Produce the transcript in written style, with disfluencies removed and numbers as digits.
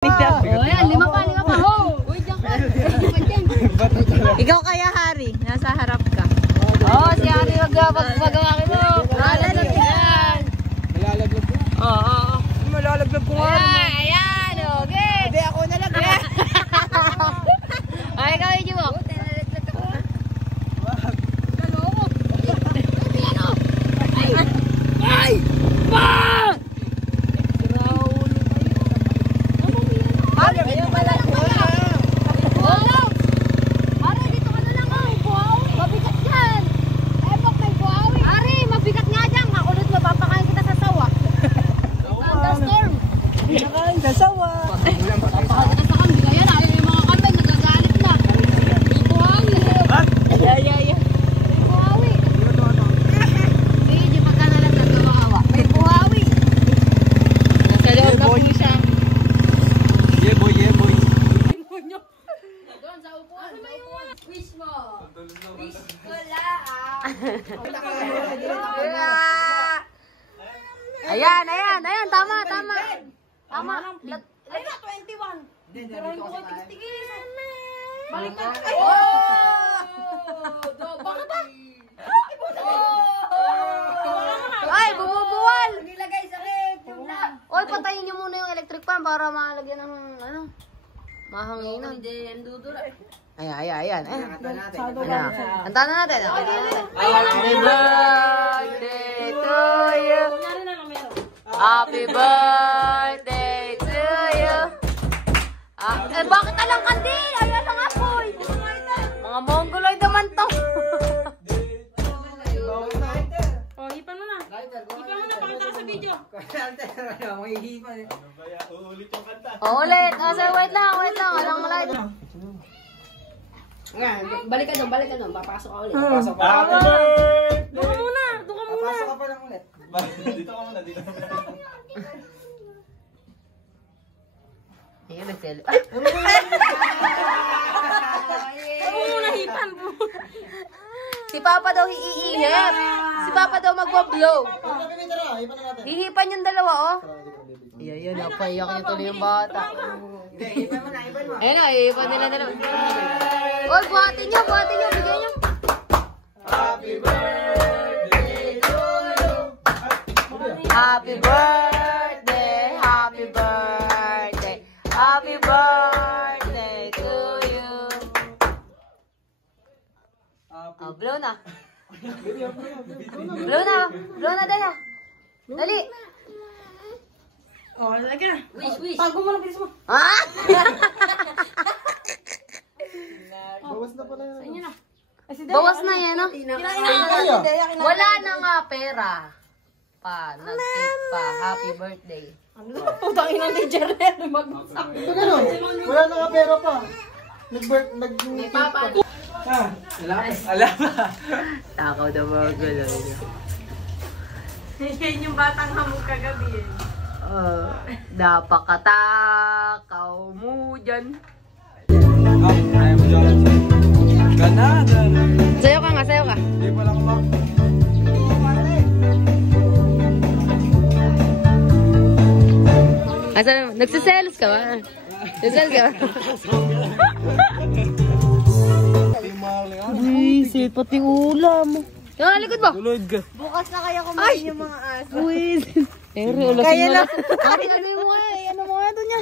Oh, yan, lima pa. Ho! Uy, diyan ka. Ikaw kaya, Hari. Nasa harap ka. Oh, si Hari, magawa mo. Malalaglag yan. Malalaglag ko? Oo. Malalaglag ko nga. Ayan, okay. Hindi ako nalaglag. Ay, ikaw, hindi mo. Ay! Pa! Ayan, tama. Tama. Ay na, 21. Balik na. Bakit ba? Ay, bumubuwal. Nilagay sa red. Oy, patayin niyo muna yung electric fan para malagyan ng mahanginan. Ayan. Kanta na natin. Happy birthday to you. Happy birthday to you. Bakit alang kandil? Ayan lang apoy. Mga mongoloid naman to. Oh, hipan mo na. Pakita ka sa video. Ulit. Wait lang. Alang light. Balik ka doon. Papasok ka ulit. Pasok ka. Doon ka muna. Pasok ka pa lang ulit. Dito ka muna. Ayun, nag-selo. Hipan mo. Si Papa daw iihip. Si Papa daw magwa-blow. Hihipan yung dalawa, oh. Ayan, napaiyak niyo tuloy yung bata. Ayun na, hihipan nila dalawa. Oy, buhatin niyo. Bigyan niyo. Happy birthday to you. Happy birthday. Happy birthday. Happy birthday to you. Oh, blow na. Blow na, Daya. Dali. Oh, talaga. Wish. Tago mo lang, bilis mo. Ah! Bawas na pala. Bawas na yan, no? Wala na nga pera. Nag-cake pa. Happy birthday. Putang ina ni Jarrell. Mag-usak. Ito gano'n. Wala na nga pera pa. Nag-cake pa. Alam ba? Takaw daw mga gano'n. Yan yung batang hamog kagabi eh. Napakatakaw mo dyan. Ayaw mo dyan. Gana. Sayo ka. Hindi pa lang ako. Nagsiselos ka ba? Uy, sipat yung ulam. Yung likod mo. Tulod ka. Bukas na kaya kumain yung mga aso. Uy. Kaya na. Ano mo nga, ano mo nga ito niya?